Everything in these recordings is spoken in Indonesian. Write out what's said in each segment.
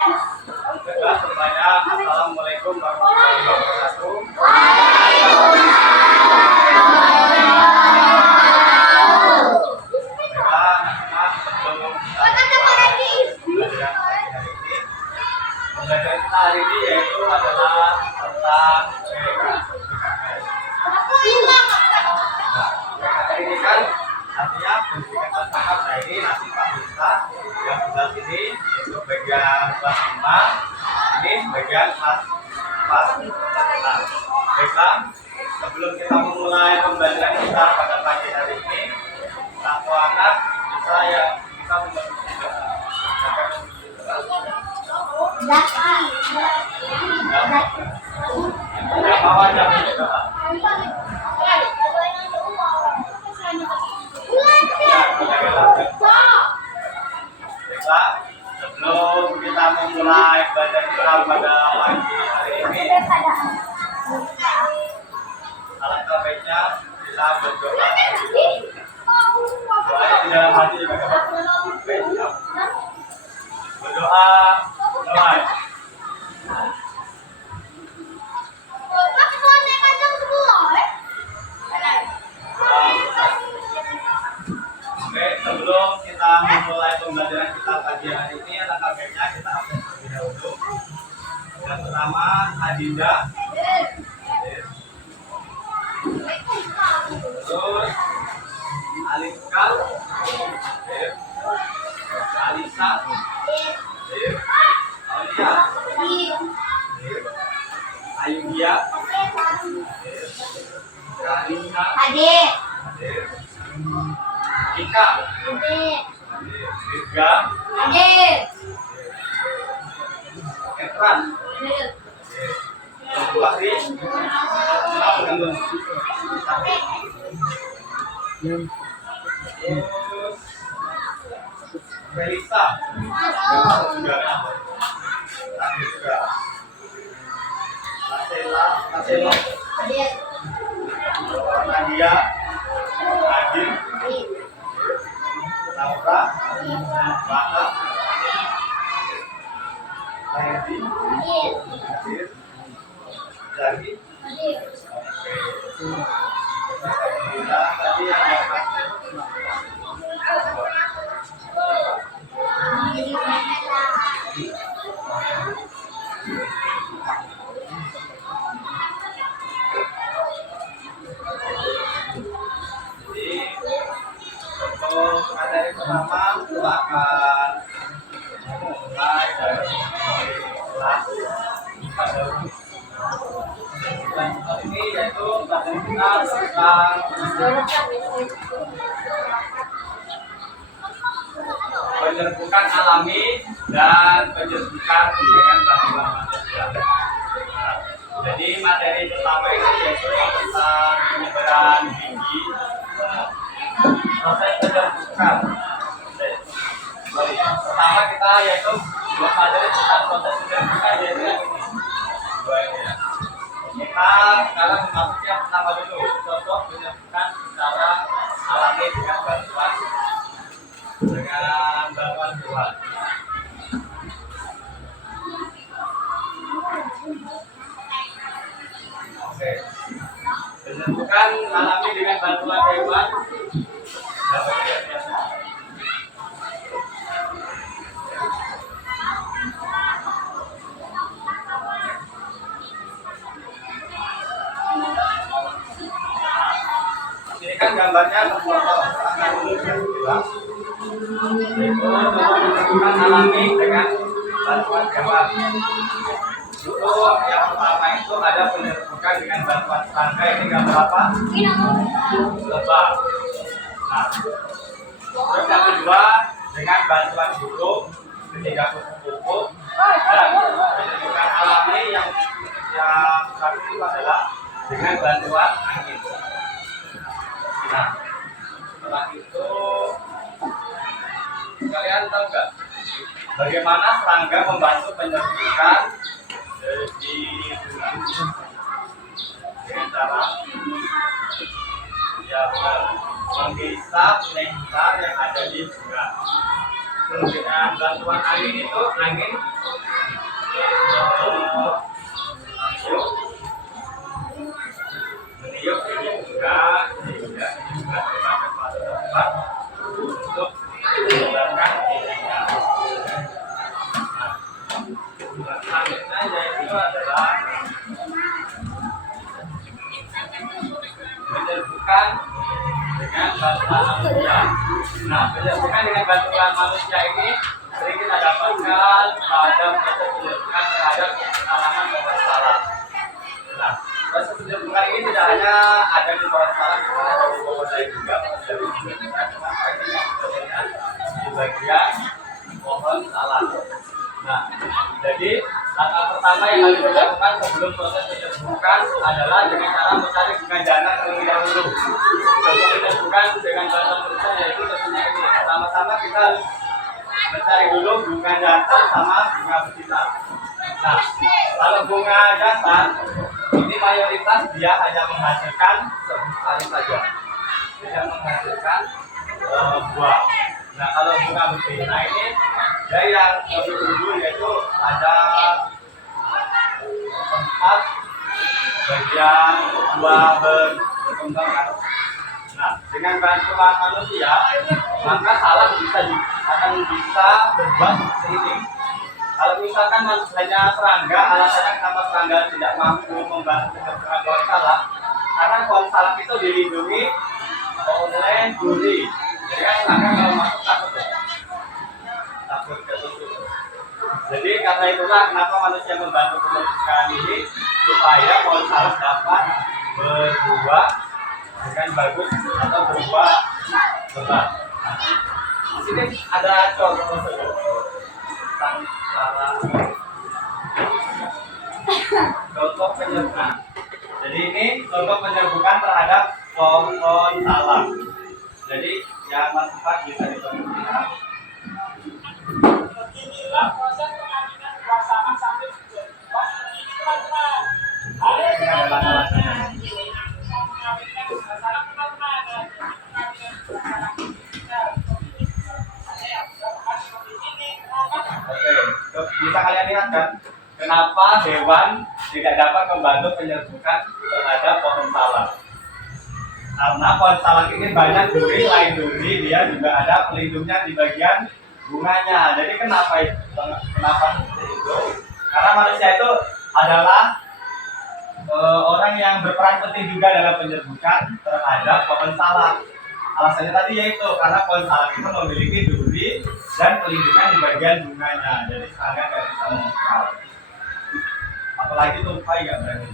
Baiklah, semuanya, Assalamualaikum warahmatullahi wabarakatuh. Baiklah, anak-anak, sebelum pelajaran hari ini, pembelajaran kita hari ini yaitu adalah tentang PKS. Nah, PKS ini kan artinya pendidikan masyarakat. Nah, ini nanti Pak Bisa yang sebelah sini itu bagian kelas 5, ini bagian kelas 4. Nah, baiklah, sebelum kita memulai pembelajaran kita pada pagi hari ini, satu anak bisa yang kita membantu doa. Yang bawa jam doa. Baiklah, sebelum kita memulai belajar kita pada pagi hari ini, alangkah baiknya kita berdoa. Doa di dalam hati juga baik. Berdoa, doa. Oke, sebelum kita memulai pembelajaran kita pagi hari ini, alangkah baiknya kita absen terlebih dahulu. Yang pertama, Adinda. Terus Aliska, Alisa, Aulia, Ayudia, Karina, Ika, Dirga, Ketran, Buahri, Felisa, Nasela, Nadia, Adin, Laura, Bata, Hendy, Hadir, Zaki. Alhamdulillah, tadi yang untuk materi pertama kita akan mulai dari kelas ini yaitu materi kita tentang penyerbukan alami dan penyerbukan dengan bantuan manusia. Jadi materi pertama ini yaitu tentang penyebaran biji. Proses penyerbukan. Pertama kita yaitu materi tentang proses penyerbukan yaitu ini. Dua ini ya. Kita sekarang memasuki yang pertama dulu, contoh penyerbukan secara alami dengan bantuan Tuhan. Oke. Penyerbukan alami dengan bantuan hewan. Ini kan gambarnya terfoto akan dulu jelas. Itu penyerbukan alami dengan bantuan hewan. Itu yang pertama itu ada penyerbukan dengan bantuan serangga. Ini gambar apa? Lebah. Nah, terus yang kedua dengan bantuan burung, ketiga kupu-kupu, dan penyerbukan alami yang satu itu adalah dengan bantuan angin. Nah, setelah itu kalian tahu nggak bagaimana serangga membantu penyerbukan di dengan cara ya menghisap nektar yang ada di bunga. dengan bantuan angin itu angin meniup ini juga sehingga sampai pada tempat untuk menyebarkan ininya. Nah, selanjutnya yaitu adalah penyerbukan dengan bantuan manusia. Nah, penyerbukan dengan bantuan manusia ini sering kita dapatkan pada proses penyerbukan terhadap tanaman pohon salak. Nah, proses penyerbukan ini tidak hanya ada di pohon salak, juga ada di pohon lain juga. Di bagian pohon salak. Nah, jadi langkah pertama yang harus dilakukan sebelum proses penyerbukan adalah dengan cara mencari bunga jantan terlebih dahulu. Untuk penyerbukan dengan bantuan manusia yaitu tentunya ini. Pertama-tama kita harus mencari dulu bunga jantan sama bunga betina. Nah, kalau bunga jantan ini mayoritas dia hanya menghasilkan sekali saja, tidak menghasilkan buah. Nah, kalau bunga betina ini dia yang lebih dulu yaitu ada 4 bagian buah berkembang. Nah, dengan bantuan manusia maka salak akan bisa berbuah seperti ini. Kalau misalkan hanya serangga, alasannya kenapa serangga tidak mampu membantu penyerbukan pohon salak, karena pohon salak itu dilindungi oleh duri. Jadi kan serangga kalau masuk takut ketusuk. Jadi karena itulah kenapa manusia membantu penyerbukan ini supaya pohon salak dapat berbuah dengan bagus atau berbuah lebat. Di sini ada contoh tentang cara contoh penyerbukan. Jadi ini contoh penyerbukan terhadap pohon salak. Jadi yang manfaat bisa diperhatikan. Beginilah proses pengambilan buah salak sampai berbuah. Ini teman-teman. Ini adalah alatnya. Oke, bisa kalian lihat kan kenapa hewan tidak dapat membantu penyerbukan terhadap pohon salak? Karena pohon salak ini banyak duri, lain duri dia juga ada pelindungnya di bagian bunganya. Jadi kenapa seperti itu? Karena manusia itu adalah orang yang berperan penting juga dalam penyerbukan terhadap pohon salak. Alasannya tadi yaitu karena pohon salak itu memiliki duri dan pelindungan di bagian bunganya, jadi serangga nggak bisa mengikat. Apalagi tupai nggak berani.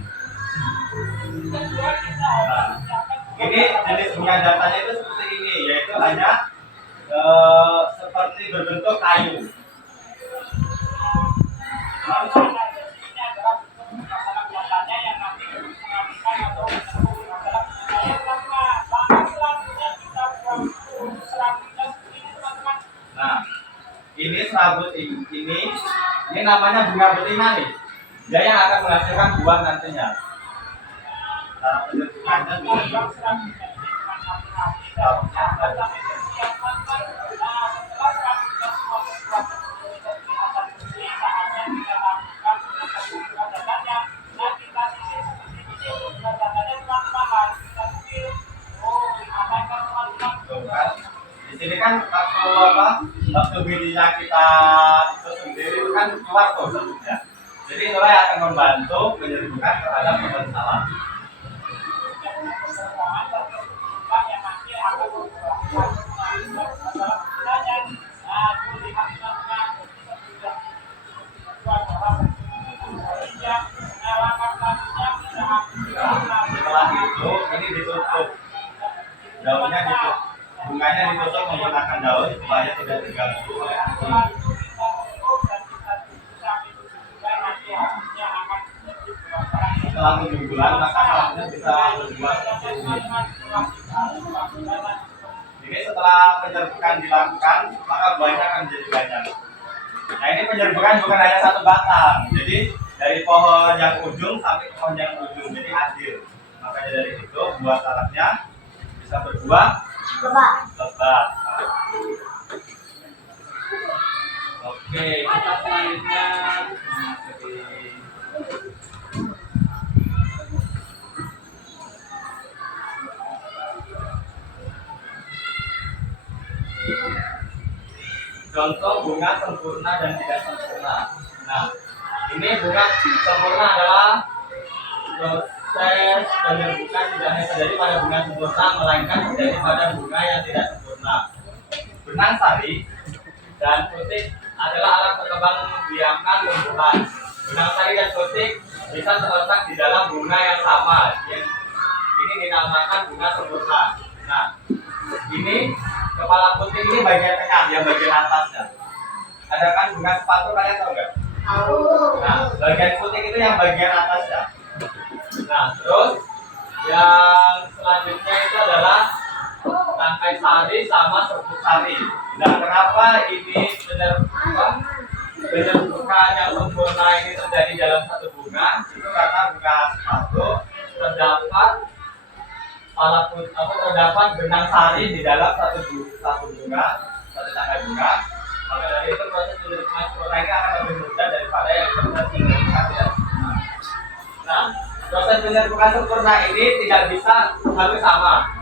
Nah, ini jenis bunga jantannya itu seperti ini, yaitu hanya seperti berbentuk kayu. Nah, ini serabut ini namanya bunga betina nih. Dia yang akan menghasilkan buah nantinya. Cara penyerbukannya juga di sini kan waktu bidinya kita itu sendiri itu kan keluar tuh sebutnya. Jadi itulah yang akan membantu penyerbukan terhadap pohon salak. Setelah itu ini ditutup, daunnya ditutup, bunganya ditutup menggunakan daun supaya tidak terganggu oleh angin. Setelah 7 bulan maka salaknya bisa berbuah seperti ini. Ini setelah penyerbukan dilakukan maka buahnya akan menjadi banyak. Nah, ini penyerbukan bukan hanya satu batang, jadi dari pohon yang ujung sampai pohon yang ujung, jadi hasil. Makanya dari itu buah salaknya bisa berbuah lebat. Oke, kita selanjutnya memasuki contoh bunga sempurna dan tidak sempurna. Nah, ini bunga sempurna adalah proses penyerbukan tidak hanya terjadi pada bunga sempurna, melainkan terjadi pada bunga yang tidak sempurna. Benang sari dan putik adalah alat berkembang biakan tumbuhan. Benang sari dan putik bisa terletak di dalam bunga yang sama. Ini dinamakan bunga sempurna. Nah, ini kepala putik ini bagian tengah, yang bagian atasnya. Ada kan bunga sepatu, kalian tahu nggak? Tahu. Nah, bagian putik itu yang bagian atasnya. Nah, terus yang selanjutnya itu adalah tangkai sari sama serbuk sari. Nah, kenapa ini penyerbukan yang sempurna ini terjadi dalam satu bunga? Itu karena bunga sepatu terdapat benang sari di dalam satu bunga, satu tangkai bunga. Maka dari itu proses penyerbukan sempurna ini akan lebih mudah daripada yang proses penyerbukan tidak sempurna. Nah, proses penyerbukan sempurna ini tidak bisa harus sama.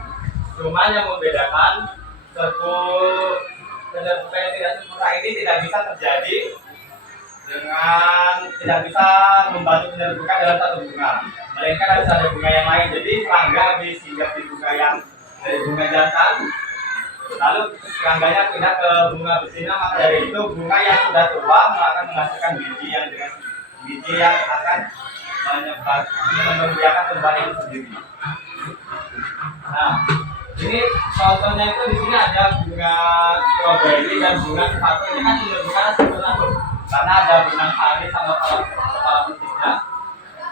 Cuma yang membedakan serbuk penyerbukan yang tidak sempurna ini tidak bisa terjadi dengan tidak bisa membantu penyerbukan dalam satu bunga. Melainkan harus ada bunga yang lain. Jadi serangga habis singgah di bunga yang dari bunga jantan, lalu serangganya pindah ke bunga betina, maka dari itu bunga yang sudah tua akan menghasilkan biji yang akan membiarkan tumbuhan itu sendiri. Nah, ini contohnya itu di sini ada bunga stroberi dan bunga sepatu. Ini kan penyerbukannya sempurna tuh, karena ada benang sari sama kepala putiknya.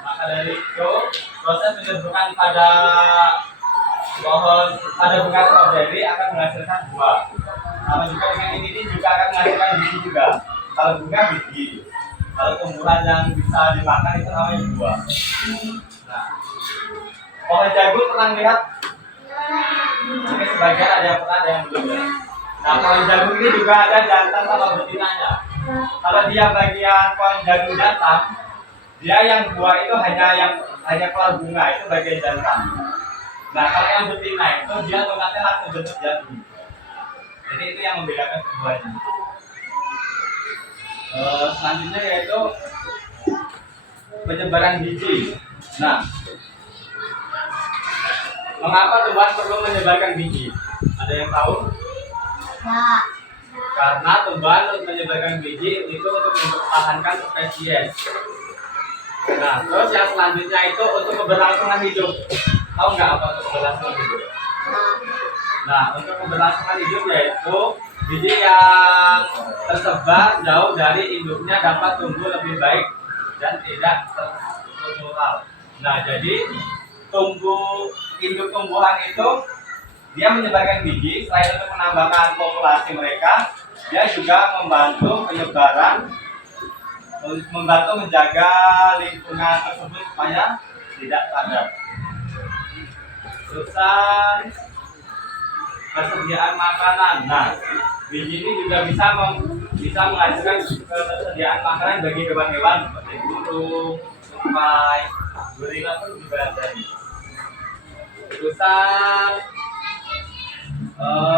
Maka dari itu proses penyerbukan pada bunga stroberi akan menghasilkan buah. Sama juga dengan ini juga akan menghasilkan biji juga. Kalau bunga biji, kalau tumbuhan yang bisa dimakan itu namanya buah. Nah, pohon jagung pernah lihat? Mungkin sebagian ada yang pernah, ada yang belum ya. Nah, pohon jagung ini juga ada jantan sama betinanya. Kalau dia bagian pohon jagung jantan, dia yang buah itu hanya keluar bunga, itu bagian jantan. Nah, kalau yang betina itu dia tongkatnya langsung bentuk jadi. Jadi itu yang membedakan keduanya. Selanjutnya yaitu penyebaran biji. Nah, mengapa tumbuhan perlu menyebarkan biji? Ada yang tahu? Ya. Karena tumbuhan menyebarkan biji itu untuk mempertahankan spesies. Nah, terus yang selanjutnya itu untuk keberlangsungan hidup. Tahu nggak apa untuk keberlangsungan hidup? Nah, untuk keberlangsungan hidup yaitu biji yang tersebar jauh dari induknya dapat tumbuh lebih baik dan tidak terstruktural. Nah, jadi induk tumbuhan itu dia menyebarkan biji. Selain untuk menambahkan populasi mereka, dia juga membantu penyebaran, membantu menjaga lingkungan tersebut supaya tidak padat. Terusan persediaan makanan. Nah, biji ini juga bisa menghasilkan ketersediaan makanan bagi hewan-hewan seperti burung, tupai, gorila pun juga ada. Terusan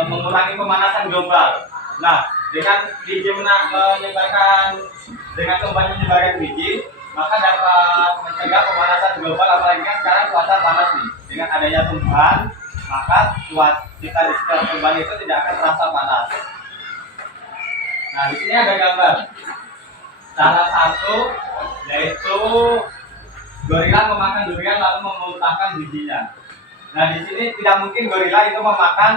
mengurangi pemanasan global. Nah, dengan biji dengan tumbuhan menyebarkan biji, maka dapat mencegah pemanasan global. Apalagi kan sekarang cuaca panas nih. Dengan adanya tumbuhan, maka kita di sekitar tumbuhan itu tidak akan terasa panas. Nah, di sini ada gambar. Salah satu yaitu gorila memakan durian lalu memuntahkan bijinya. Nah, di sini tidak mungkin gorila itu memakan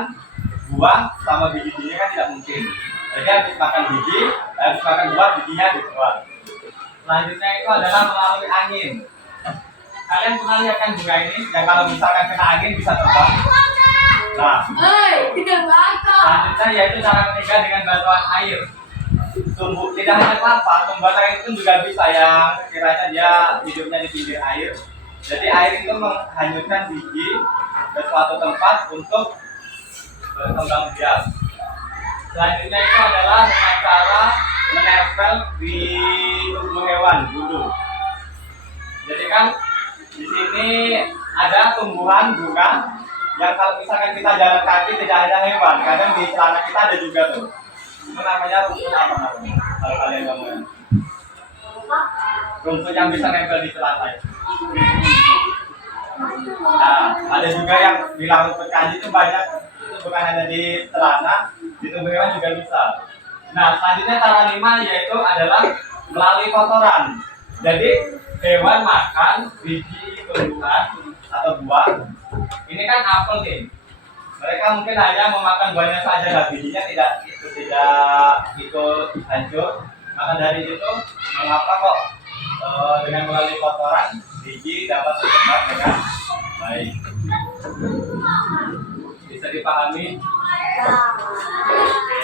buah sama biji-bijinya, kan tidak mungkin. Jadi habis makan biji, habis makan buah, bijinya dibuang. Selanjutnya itu adalah melalui angin. Kalian pernah lihat kan bunga ini yang kalau misalkan kena angin bisa terbang? Nah, selanjutnya yaitu cara ketiga dengan bantuan air. Tidak hanya kelapa, tumbuhan lain itu juga bisa yang kiranya dia hidupnya di pinggir air. Jadi air itu menghanyutkan biji ke suatu tempat untuk berkembang biak. Selanjutnya itu adalah dengan cara menempel di tubuh hewan bulu. Jadi kan di sini ada tumbuhan bunga yang kalau misalkan kita jalan kaki tidak ada hewan, kadang di celana kita ada juga tuh. Itu namanya rumput apa namanya? Kalau kalian ngomong. Rumput yang bisa nempel di celana. Nah, ada juga yang bilang rumput kanji itu banyak, itu bukan hanya di celana, di tubuh hewan juga bisa. Nah, selanjutnya cara 5 yaitu adalah melalui kotoran. Jadi hewan makan biji tumbuhan atau buah. Ini kan apel nih. Mereka mungkin hanya memakan buahnya saja, dan bijinya tidak ikut hancur. Maka dari itu, mengapa kok dengan melalui kotoran biji dapat berkembang dengan baik? Bisa dipahami? Oke.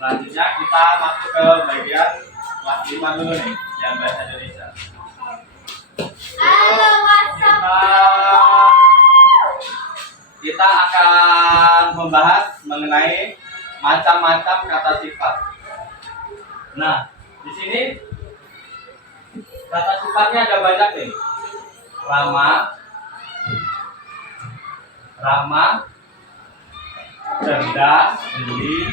Selanjutnya kita masuk ke bagian kelas 5 dulu nih, yang bahasa Indonesia. Kita akan membahas mengenai macam-macam kata sifat. Nah, di sini kata sifatnya ada banyak nih. Ramah, cerdas, jeli,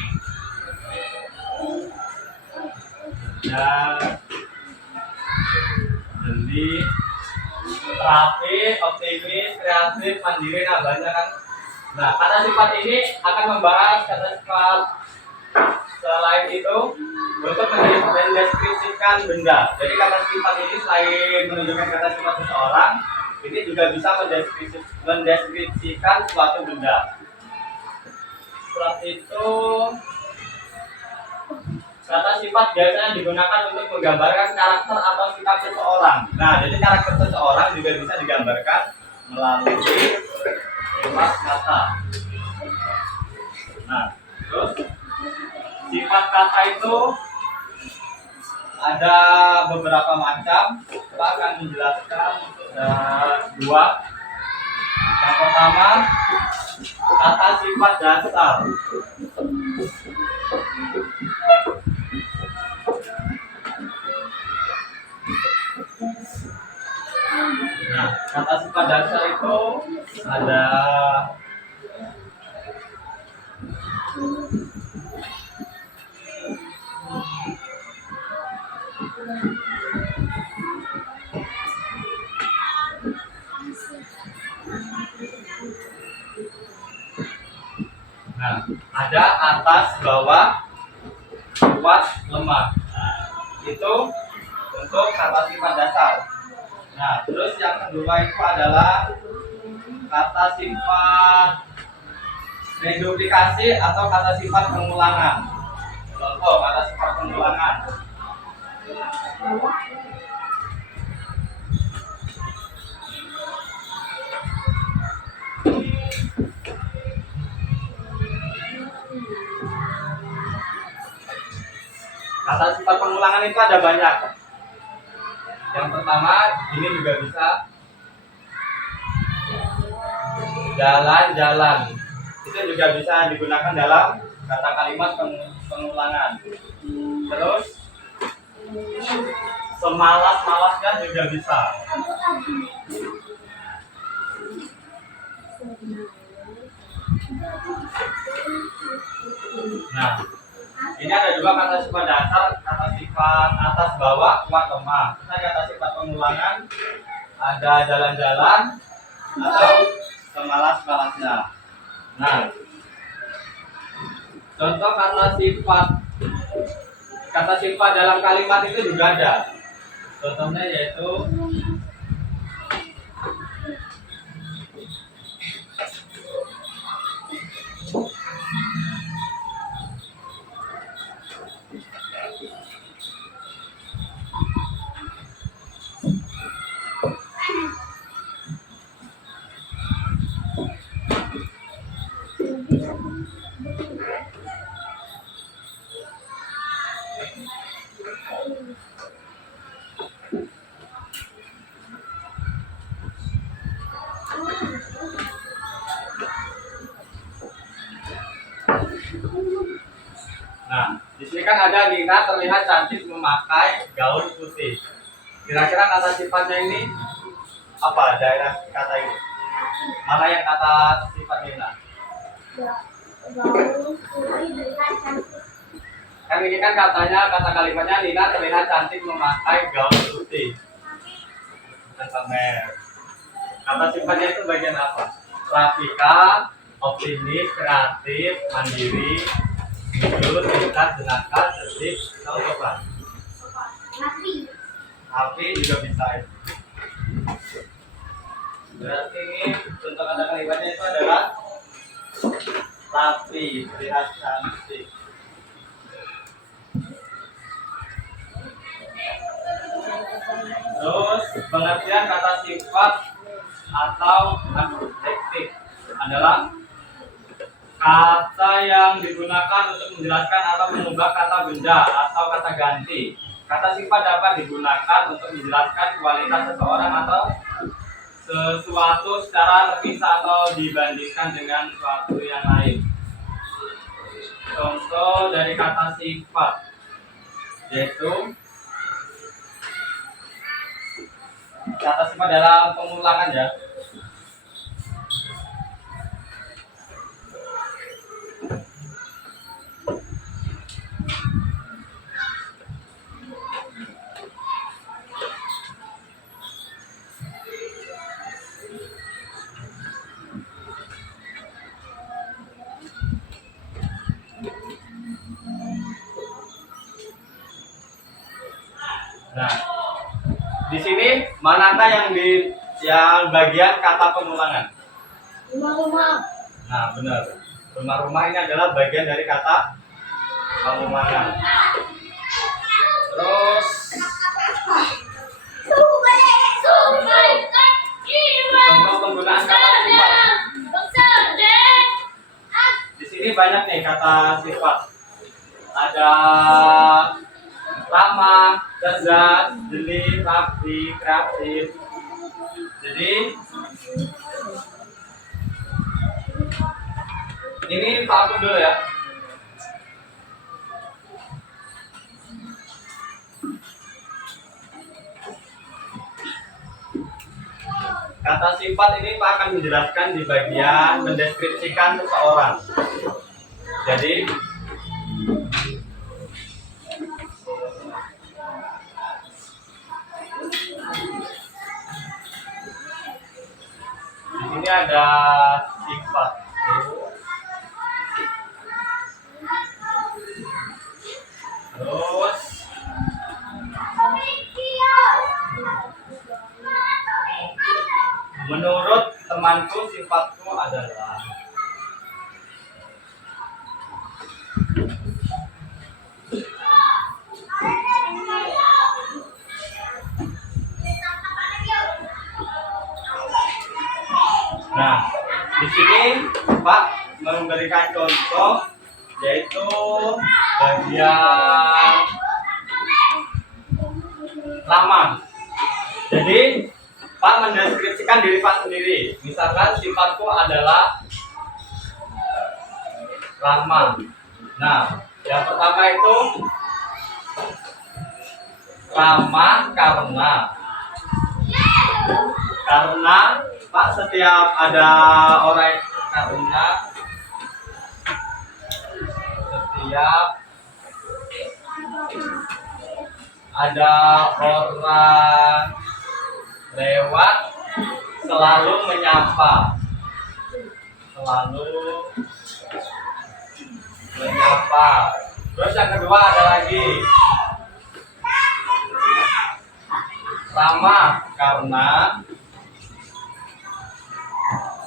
rapi, optimis, kreatif, mandiri, nah banyak kan. Nah, kata sifat ini akan membahas kata sifat selain itu untuk mendeskripsikan benda. Jadi kata sifat ini selain menunjukkan kata sifat seseorang, ini juga bisa mendeskripsikan suatu benda. Setelah itu, kata sifat biasanya digunakan untuk menggambarkan karakter atau sikap seseorang. Nah, jadi karakter seseorang juga bisa digambarkan melalui sifat kata. Nah, terus sifat kata itu ada beberapa macam. Kita akan menjelaskan dua. Yang pertama, kata sifat dasar. Nah, kata sifat dasar itu ada ada atas, bawah, kuat, lemah. Itu untuk kata sifat dasar. Nah, terus yang kedua itu adalah kata sifat reduplikasi atau kata sifat pengulangan. Contoh kata sifat pengulangan. Kata sifat pengulangan itu ada banyak. Yang pertama, ini juga bisa jalan-jalan. Itu juga bisa digunakan dalam kata kalimat pengulangan. Terus semalas-malasnya juga bisa. Nah, ini ada juga kata sifat dasar, kata sifat atas, bawah, kuat, lemah. Kita kata sifat pengulangan ada jalan-jalan atau semalas-malasnya. Nah, contoh kata sifat dalam kalimat itu juga ada. Contohnya yaitu kan ada Nina terlihat cantik memakai gaun putih. Kira-kira kata sifatnya ini apa? Daerah kata ini. Mana yang kata sifat Nina? Gaun putih terlihat cantik. Kan ini kan katanya kata kalimatnya Nina terlihat cantik memakai gaun putih. Kata sifatnya itu bagian apa? Rafika, optimis, kreatif, mandiri, jujur, pintar, jenaka, cerdik, tahu apa? Api juga bisa. Berarti ini contoh kata kalimatnya itu adalah rapi, terlihat cantik. Terus pengertian kata sifat atau adjektif adalah kata yang digunakan untuk menjelaskan atau mengubah kata benda atau kata ganti. Kata sifat dapat digunakan untuk menjelaskan kualitas seseorang atau sesuatu secara terpisah atau dibandingkan dengan sesuatu yang lain. Contoh dari kata sifat yaitu kata sifat dalam pengulangan ya. Nah, di sini manakah yang bagian kata pengulangan? Rumah-rumah. Nah, benar. Rumah-rumah ini adalah bagian dari kata pengulangan. Terus contoh penggunaan kata sifat. Di sini banyak nih kata sifat. Ada ramah, cerdas, jeli, rapi, kreatif. Jadi ini satu dulu ya. Kata sifat ini Pak akan menjelaskan di bagian mendeskripsikan seseorang. Jadi di sini ada sifat. Terus menurut temanku sifatku adalah. Nah, di sini Pak memberikan contoh yaitu bagian lama. Jadi Pak mendeskripsikan diri Pak sendiri. Misalkan sifatku adalah lama. Nah, yang pertama itu lama karena Pak setiap ada orang karena setiap ada orang lewat selalu menyapa. Terus yang kedua ada lagi ramah karena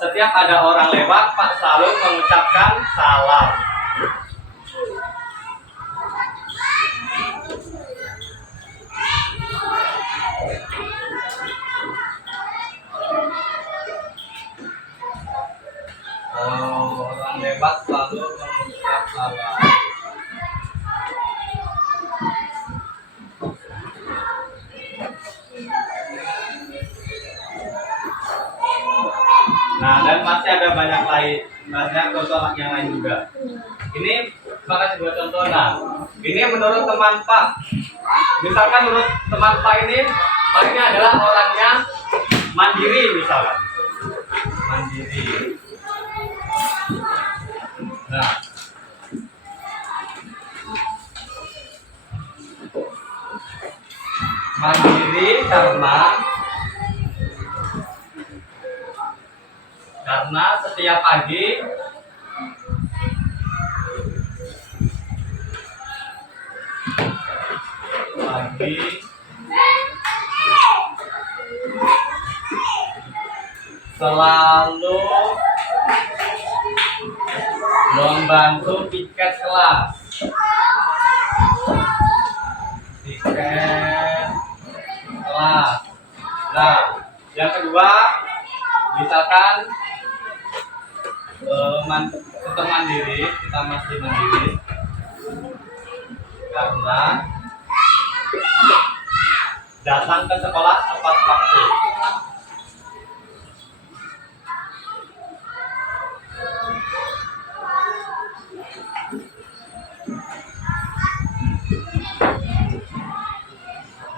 setiap ada orang lewat Pak selalu mengucapkan salam. Orang lewat selalu mengucap salam. Nah, dan masih ada banyak contoh yang lain juga. Ini makasih buat contoh. Nah, Ini menurut teman Pak. Misalkan menurut teman Pak ini, Pak ini adalah orangnya mandiri misalkan. Mandiri. Nah, mandiri karena setiap pagi selalu membantu piket kelas. Nah, yang kedua, misalkan kita masih mandiri karena datang ke sekolah tepat waktu.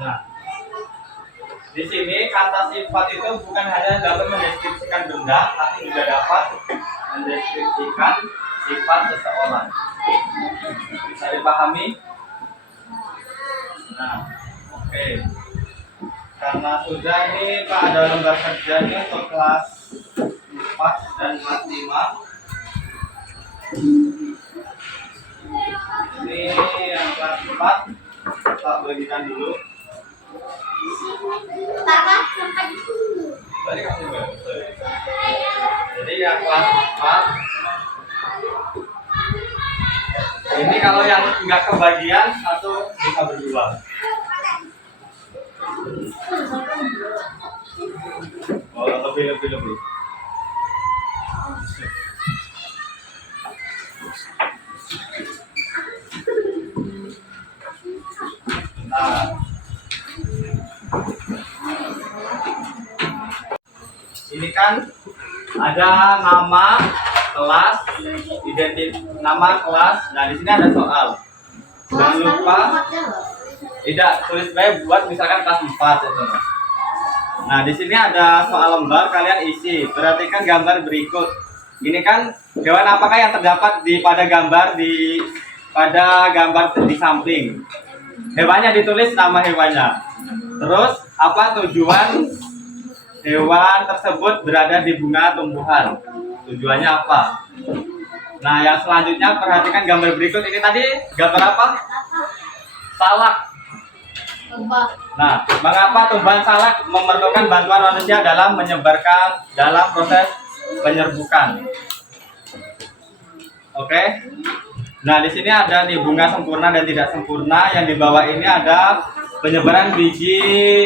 Nah, di sini kata sifat itu bukan hanya dapat mendeskripsikan benda, tapi juga dapat mendeskripsikan sifat seseorang. Bisa dipahami? Nah, oke. Karena sudah ini Pak ada lembar kerjanya untuk kelas 4 dan kelas 5. Ini yang kelas 4 kita bagikan dulu. Jadi yang kelas 4 ini kalau yang nggak kebagian satu bisa berdua. Oh, lebih. Nah, ini kan ada nama kelas, nama kelas. Nah, di sini ada soal. Jangan lupa tidak tulis baik buat misalkan kelas 4 itu. Nah, di sini ada soal lembar, kalian isi. Perhatikan gambar berikut. Ini kan hewan apakah yang terdapat pada gambar di samping. Hewannya ditulis nama hewannya. Terus apa tujuan hewan tersebut berada di bunga tumbuhan? Tujuannya apa? Nah, yang selanjutnya perhatikan gambar berikut. Ini tadi gambar apa? Salak. Nah, mengapa tumbuhan salak memerlukan bantuan manusia dalam proses penyerbukan? Oke. Nah, di sini ada nih bunga sempurna dan tidak sempurna. Yang di bawah ini ada penyebaran biji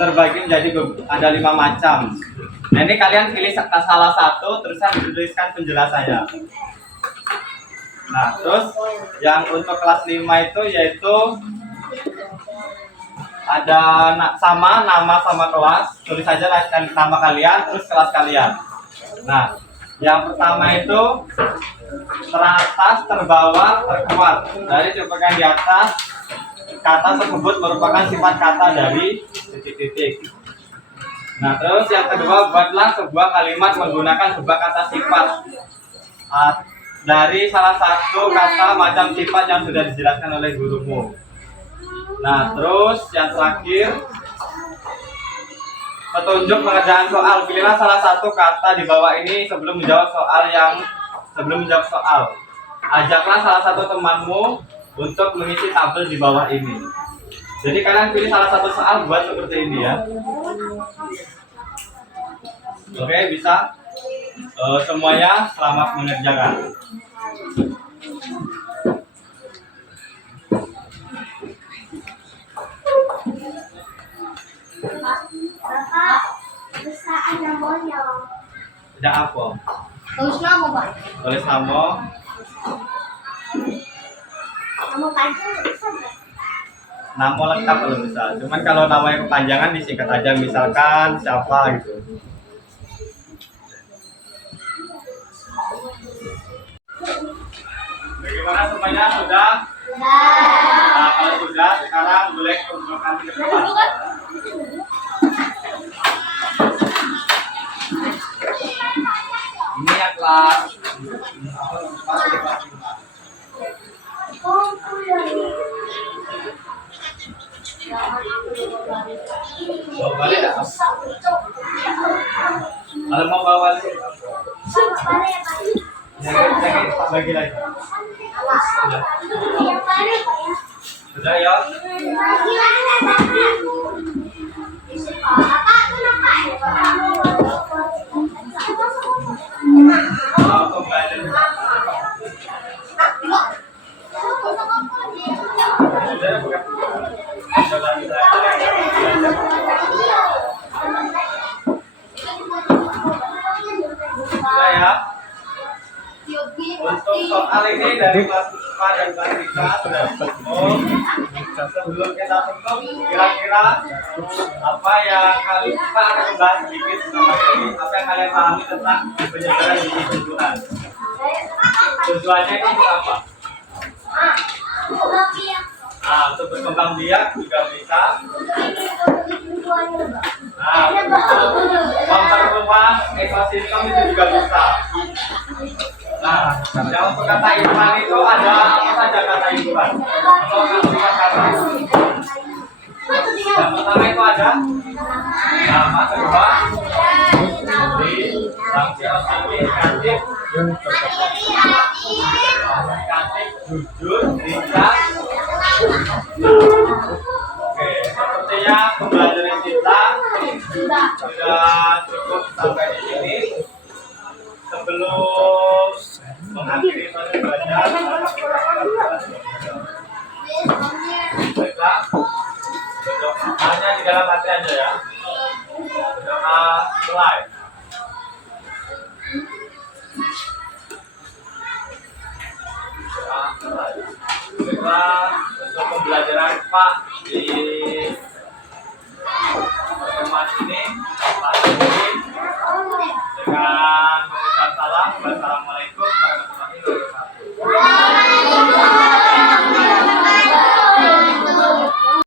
terbagi menjadi ada 5 macam. Nah, ini kalian pilih salah satu, tuliskan penjelasannya. Nah, terus yang untuk kelas 5 itu yaitu ada nama sama kelas, tulis saja nama kalian, terus kelas kalian. Nah, yang pertama itu teratas, terbawah, terkuat. Dari copokan di atas, kata tersebut merupakan sifat kata dari titik-titik. Nah, terus yang kedua, buatlah sebuah kalimat menggunakan sebuah kata sifat dari salah satu kata macam sifat yang sudah dijelaskan oleh gurumu. Nah, terus yang terakhir, petunjuk pengerjaan soal. Pilihlah salah satu kata di bawah ini sebelum menjawab soal. Ajaklah salah satu temanmu untuk mengisi tabel di bawah ini. Jadi kalian pilih salah satu soal buat seperti ini ya. Oke, bisa. Semuanya selamat mengerjakan. Bapak, bisa ada monya. Tidak apa? Tulis nama, Pak. Tulis nama. Nama panjang bisa nggak? Nama lengkap kalau bisa. Cuman kalau namanya kepanjangan disingkat aja, misalkan siapa gitu. Bagaimana semuanya sudah Nah, kalau sudah, sekarang boleh kumpulkan ke depan. Ini ya kelas. Bawa balik ya? Kalau mau bawa balik, jangan bagi lagi. Sudah ya? Untuk belajar. Sudah bukan? Sudah ya? Untuk soal ini dari kelas IPA dan kelas IPA sudah ketemu. Sebelum kita tutup, kira-kira apa yang kalian kita akan membahas sedikit sama ini, apa yang kalian pahami tentang penyebaran biji tumbuhan. Tujuannya itu untuk apa? Nah, untuk berkembang biak juga bisa. Nah, untuk memperluas ekosistem itu juga bisa. Nah, yang untuk kata ilmuwan itu ada apa saja kata ilmuwan? Atau kata yang pertama itu ada nama, kedua di sanksi otomatis negatif, jujur, ringkas. Oke, sepertinya pembelajaran kita sudah cukup sampai di sini. Sebelum mengakhiri sesi belajar, baiklah, hanya di dalam hati aja ya. Berdoa mulai. Baiklah, untuk pembelajaran Pak di pertemuan ini, Pak Jokowi dengan mengucap salam, wassalamualaikum.